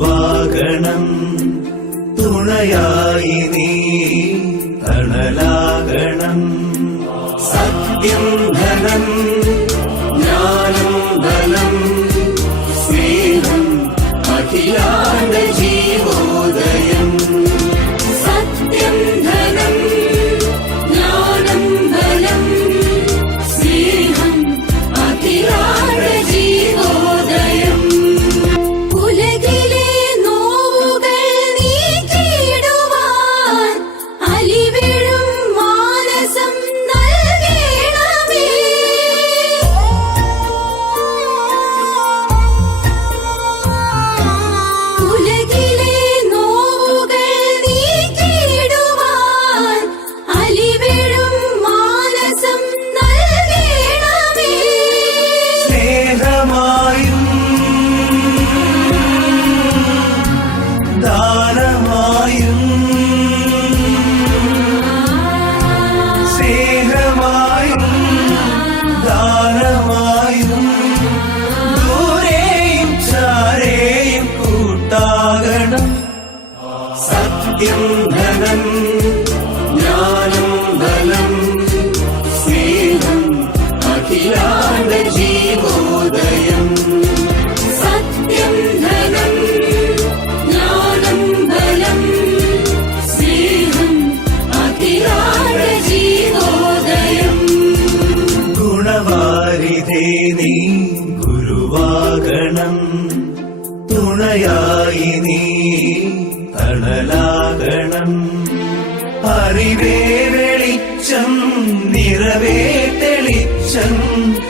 ഗുരുവാകണം തുണയായി നീ തണലാകണം സത്യം ധനം ജ്ഞാനം ബലം സ്നേഹം അഖിലാണ്ട ജീവോദയം സത്യം ധനം ജ്ഞാനം ബലം സ്നേഹം അഖിലാണ്ട ജീവോദയം ഉലകിലെ നോവുകൾ നീക്കിയിടുവാൻ അലിവിടും മാനസം നൽകണമേ ഉലകിലെ നോവുകൾ നീക്കിയിടുവാൻ അലിവിടും മാനസം നൽകണമേ സ്നേഹമായും ദാനമായും സ്നേഹമായും ദാനമായും ദൂരെയും ചാരെയും കൂട്ടാകണം സത്യം ധനം ജ്ഞാനം ബലം സ്നേഹം അഖിലാണ്ട ജീവോദയം സത്യം ധനം ജ്ഞാനം ബലം സ്നേഹം അഖിലാണ്ട ജീവോദയം ഗുണവാരിധേ നീ ഗുരുവാകണം തുണയായി നീ തണലാകണം അറിവേ വെളിച്ചം നിറവേ തെളിച്ചം